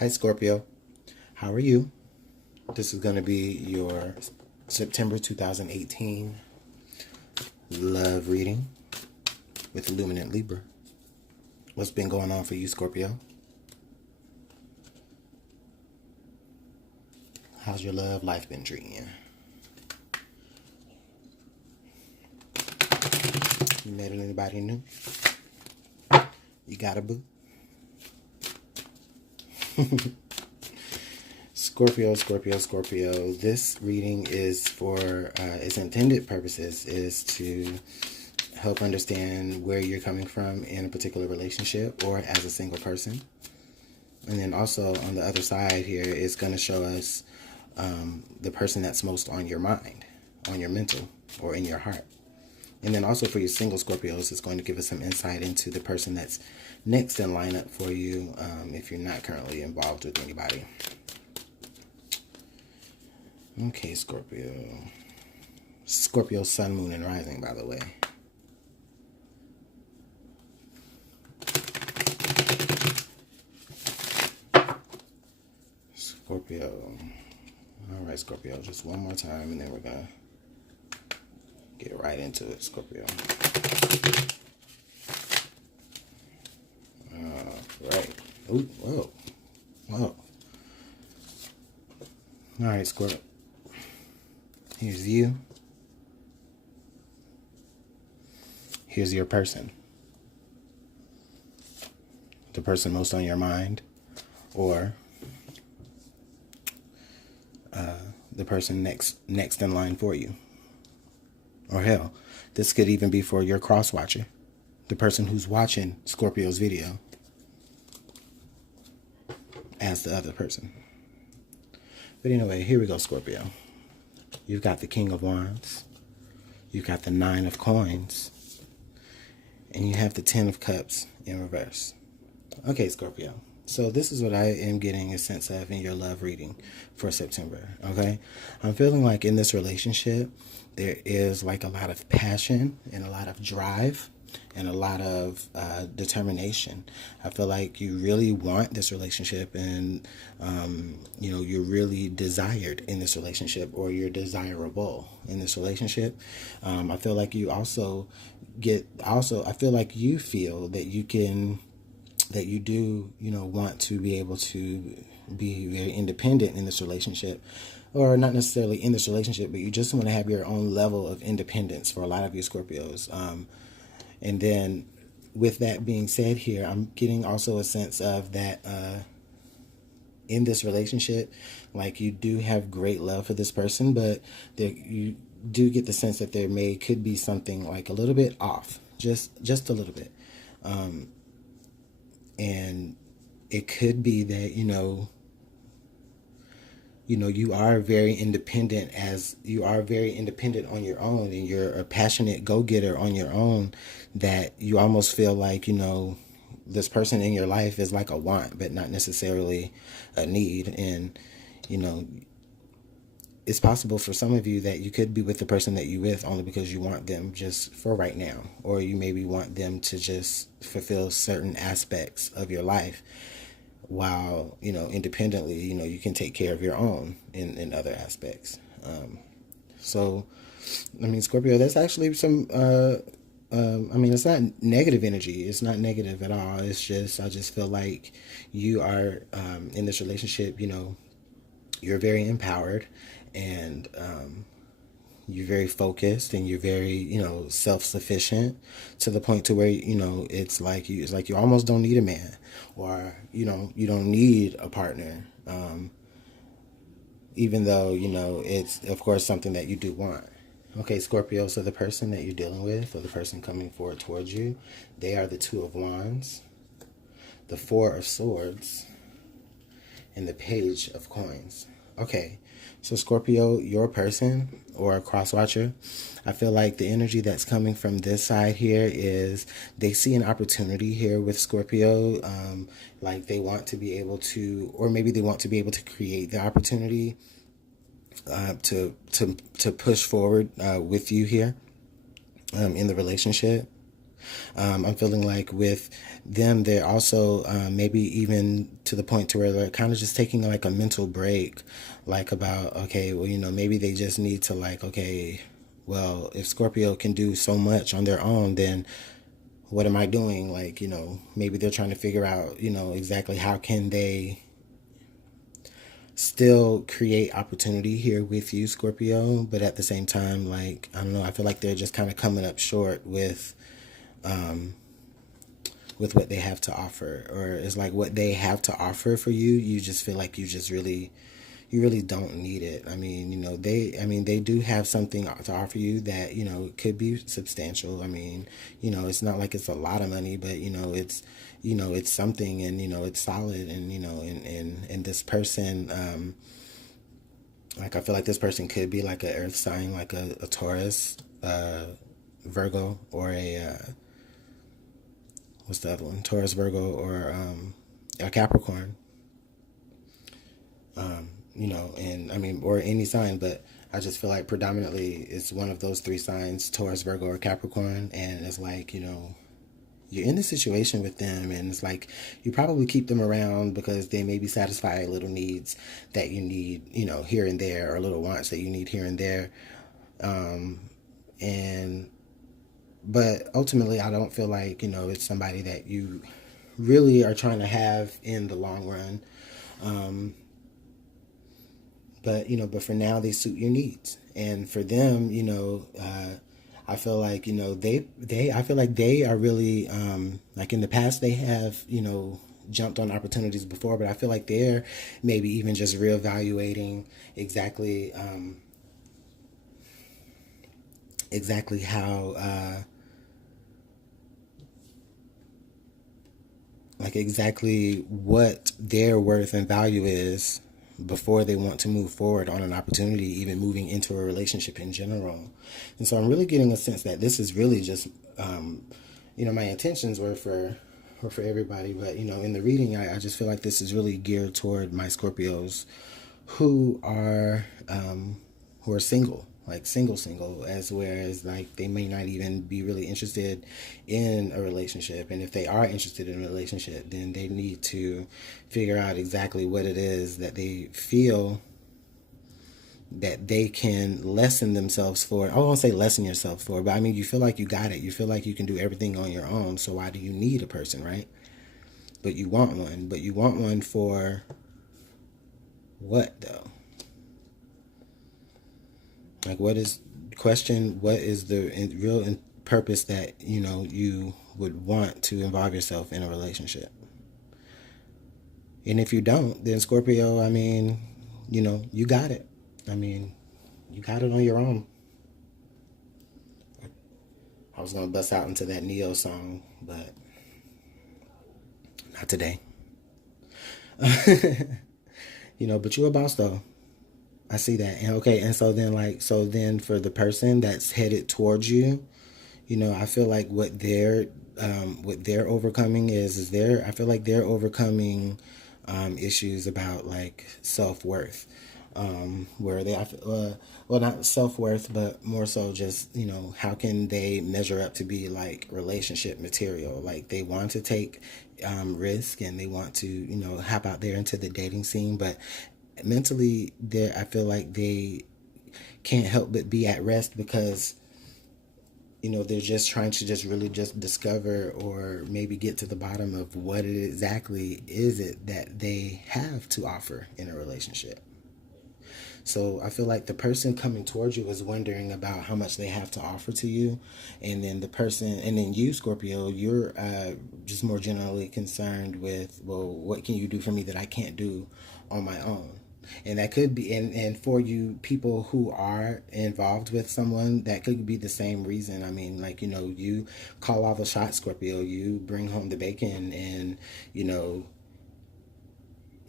Hi, Scorpio. How are you? This is going to be your September 2018 love reading with Illuminant Libra. What's been going on for you, Scorpio? How's your love life been treating you? You met anybody new? You got a boo? Scorpio, Scorpio, Scorpio. This reading is for its intended purposes is to help understand where you're coming from in a particular relationship or as a single person. And then also on the other side here is going to show us the person that's most on your mind, on your mental, or in your heart. And then also for your single Scorpios, it's going to give us some insight into the person that's next in lineup for you if you're not currently involved with anybody. Okay, Scorpio. Scorpio, sun, moon, and rising, by the way. Scorpio. All right, Scorpio, just one more time, and then we're going to get right into it, Scorpio. Right. Ooh, whoa. Whoa. All right, Scorpio. Here's you. Here's your person. The person most on your mind, or the person next in line for you. Or hell, this could even be for your cross watcher, the person who's watching Scorpio's video as the other person. But anyway, here we go, Scorpio. You've got the King of Wands, you've got the Nine of Coins, and you have the Ten of Cups in reverse. Okay, Scorpio. So this is what I am getting a sense of in your love reading for September, okay? I'm feeling like in this relationship, there is like a lot of passion and a lot of drive and a lot of determination. I feel like you really want this relationship and, you're really desired in this relationship, or you're desirable in this relationship. I feel like you I feel like you feel that you do, want to be able to be very independent in this relationship, or not necessarily in this relationship, but you just want to have your own level of independence for a lot of you Scorpios. And then with that being said here, I'm getting also a sense of that in this relationship, like you do have great love for this person, but you do get the sense that could be something like a little bit off, just a little bit. And it could be that, you are very independent on your own, and you're a passionate go-getter on your own, that you almost feel like, this person in your life is like a want, but not necessarily a need. And, it's possible for some of you that you could be with the person that you're with only because you want them just for right now, or you maybe want them to just fulfill certain aspects of your life, while independently you can take care of your own in other aspects. So I mean, Scorpio, that's actually some it's not negative energy, it's not negative at all. It's just, I just feel like you are in this relationship, you're very empowered, and you're very focused, and you're very, self-sufficient, to the point to where, it's like you almost don't need a man, or you don't need a partner, even though, it's of course something that you do want. Okay, Scorpio, so the person that you're dealing with, or the person coming forward towards you, they are the Two of Wands, the Four of Swords, and the Page of Coins. Okay, so Scorpio, your person or a cross-watcher, I feel like the energy that's coming from this side here is they see an opportunity here with Scorpio, like they want to be able to, or maybe they want to be able to create the opportunity to push forward with you here in the relationship. I'm feeling like with them, they're also maybe even to the point to where they're kind of just taking like a mental break, like about, okay, well, maybe they just need to like, okay, well, if Scorpio can do so much on their own, then what am I doing? Like, maybe they're trying to figure out, exactly how can they still create opportunity here with you, Scorpio, but at the same time, like, I don't know, I feel like they're just kind of coming up short with what they have to offer, or it's like what they have to offer for you, you just feel like you really don't need it. I mean, they do have something to offer you that, could be substantial. I mean, it's not like it's a lot of money, but, it's something, and, it's solid, and, and this person, like, I feel like this person could be like a earth sign, like a Taurus, Virgo, or what's the other one? Taurus, Virgo, or a Capricorn. And I mean, or any sign, but I just feel like predominantly it's one of those three signs: Taurus, Virgo, or Capricorn. And it's like, you're in a situation with them, and it's like you probably keep them around because they maybe satisfy little needs that you need, here and there, or little wants that you need here and there. And but ultimately, I don't feel like, it's somebody that you really are trying to have in the long run. But for now, they suit your needs, and for them, I feel like, I feel like they are really, like, in the past they have, jumped on opportunities before, but I feel like they're maybe even just reevaluating exactly how, like, exactly what their worth and value is before they want to move forward on an opportunity, even moving into a relationship in general. And so I'm really getting a sense that this is really just, my intentions were for everybody, but, in the reading, I just feel like this is really geared toward my Scorpios who are, single, like single, as whereas like they may not even be really interested in a relationship. And if they are interested in a relationship, then they need to figure out exactly what it is that they feel that they can lessen themselves for. I won't say lessen yourself for, but I mean, you feel like you got it. You feel like you can do everything on your own. So why do you need a person, right? But you want one. But you want one for what, though? Like, what is the real purpose that, you would want to involve yourself in a relationship? And if you don't, then Scorpio, I mean, you got it. I mean, you got it on your own. I was going to bust out into that Neo song, but not today. But you're a boss, though. I see that. And okay, and so then for the person that's headed towards you, I feel like what they're overcoming I feel like they're overcoming issues about like self-worth, where they well, not self-worth, but more so just, how can they measure up to be like relationship material? Like, they want to take risk, and they want to, hop out there into the dating scene, but mentally, I feel like they can't help but be at rest because, they're just trying to just really just discover, or maybe get to the bottom of what it exactly is it that they have to offer in a relationship. So I feel like the person coming towards you is wondering about how much they have to offer to you. And then you, Scorpio, you're just more generally concerned with, well, what can you do for me that I can't do on my own? And that could be, and for you people who are involved with someone, that could be the same reason. I mean, like, you call all the shots, Scorpio. You bring home the bacon, and,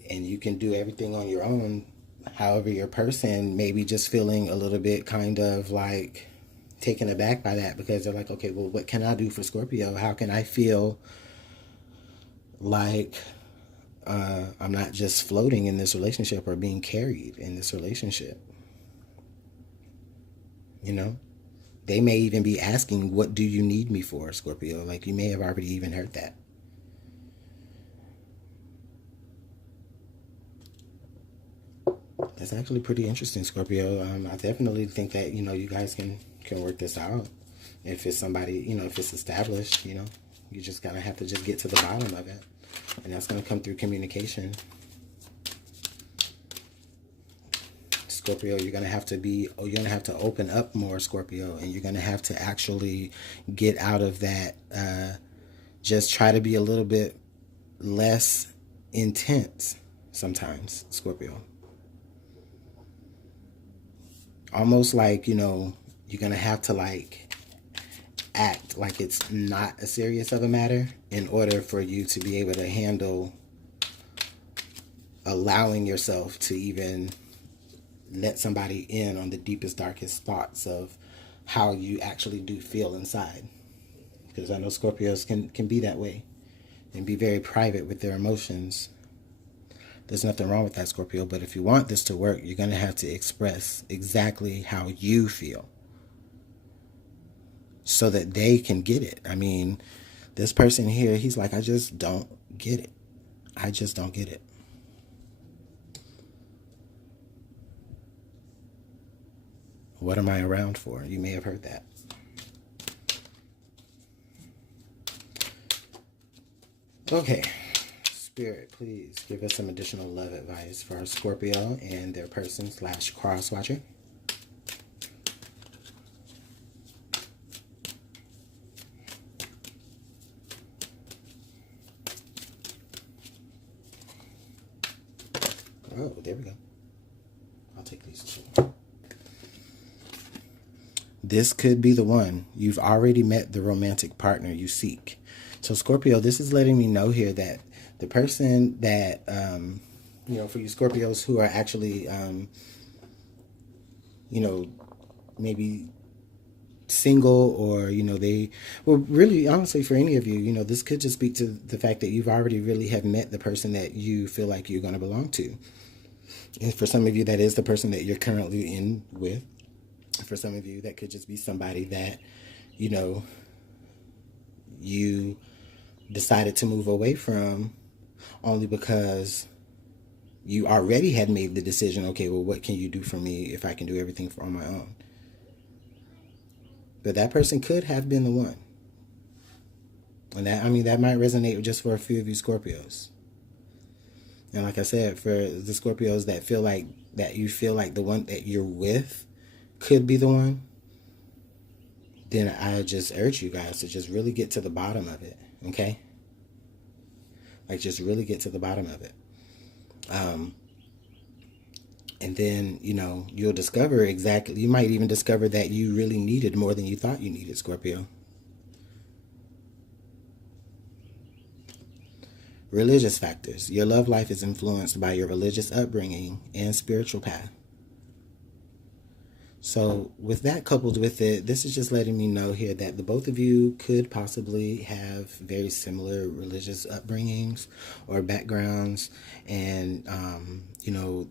and you can do everything on your own. However, your person may be just feeling a little bit kind of like taken aback by that, because they're like, okay, well, what can I do for Scorpio? How can I feel like I'm not just floating in this relationship or being carried in this relationship? They may even be asking, what do you need me for, Scorpio? Like, you may have already even heard that. That's actually pretty interesting, Scorpio. I definitely think that, you guys can work this out. If it's somebody, if it's established, you just gotta have to just get to the bottom of it. And that's gonna come through communication. Scorpio, you're gonna have to open up more, Scorpio, and you're gonna have to actually get out of that. Just try to be a little bit less intense sometimes, Scorpio. Almost like, you're gonna have to like act like it's not as serious of a matter in order for you to be able to handle allowing yourself to even let somebody in on the deepest, darkest thoughts of how you actually do feel inside. Because I know Scorpios can be that way and be very private with their emotions. There's nothing wrong with that, Scorpio, but if you want this to work, you're going to have to express exactly how you feel so that they can get it. I mean, this person here, he's like, I just don't get it. I just don't get it. What am I around for? You may have heard that. Okay. Spirit, please give us some additional love advice for our Scorpio and their person / cross watcher. Oh, there we go. I'll take these two. This could be the one. You've already met the romantic partner you seek. So Scorpio, this is letting me know here that the person that, for you Scorpios who are actually, maybe single or, really, honestly, for any of you, this could just speak to the fact that you've already really have met the person that you feel like you're going to belong to. And for some of you, that is the person that you're currently in with. For some of you, that could just be somebody that, you decided to move away from only because you already had made the decision, okay, well, what can you do for me if I can do everything on my own? But that person could have been the one. And that might resonate just for a few of you Scorpios. And like I said, for the Scorpios that feel like the one that you're with could be the one, then I just urge you guys to just really get to the bottom of it, okay? Like, just really get to the bottom of it. And then, you'll discover exactly, you might even discover that you really needed more than you thought you needed, Scorpio. Religious factors. Your love life is influenced by your religious upbringing and spiritual path. So with that coupled with it, this is just letting me know here that the both of you could possibly have very similar religious upbringings or backgrounds. And,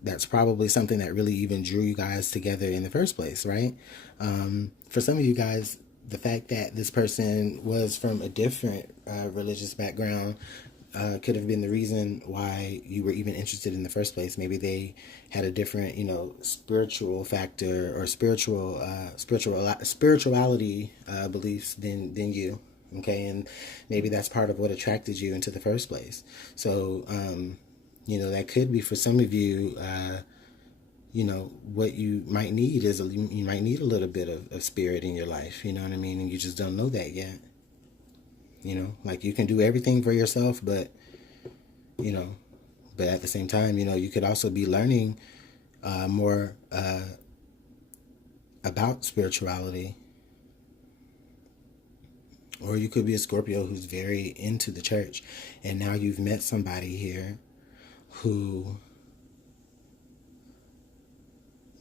that's probably something that really even drew you guys together in the first place, right? For some of you guys, the fact that this person was from a different religious background could have been the reason why you were even interested in the first place. Maybe they had a different, spiritual factor or spirituality beliefs than you. Okay, and maybe that's part of what attracted you into the first place. So, that could be for some of you. What you might need is you might need a little bit of spirit in your life. You know what I mean? And you just don't know that yet. Like, you can do everything for yourself, but at the same time, you could also be learning more about spirituality. Or you could be a Scorpio who's very into the church, and now you've met somebody here who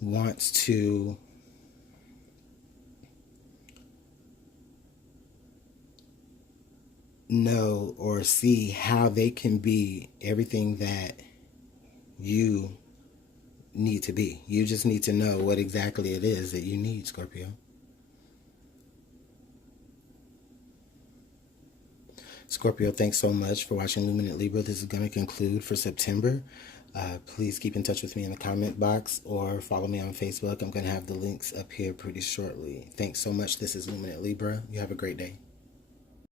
wants to know or see how they can be everything that you need to be. You just need to know what exactly it is that you need, Scorpio. Scorpio, thanks so much for watching Luminant Libra. This is going to conclude for September. Please keep in touch with me in the comment box or follow me on Facebook. I'm going to have the links up here pretty shortly. Thanks so much. This is Luminant Libra. You have a great day.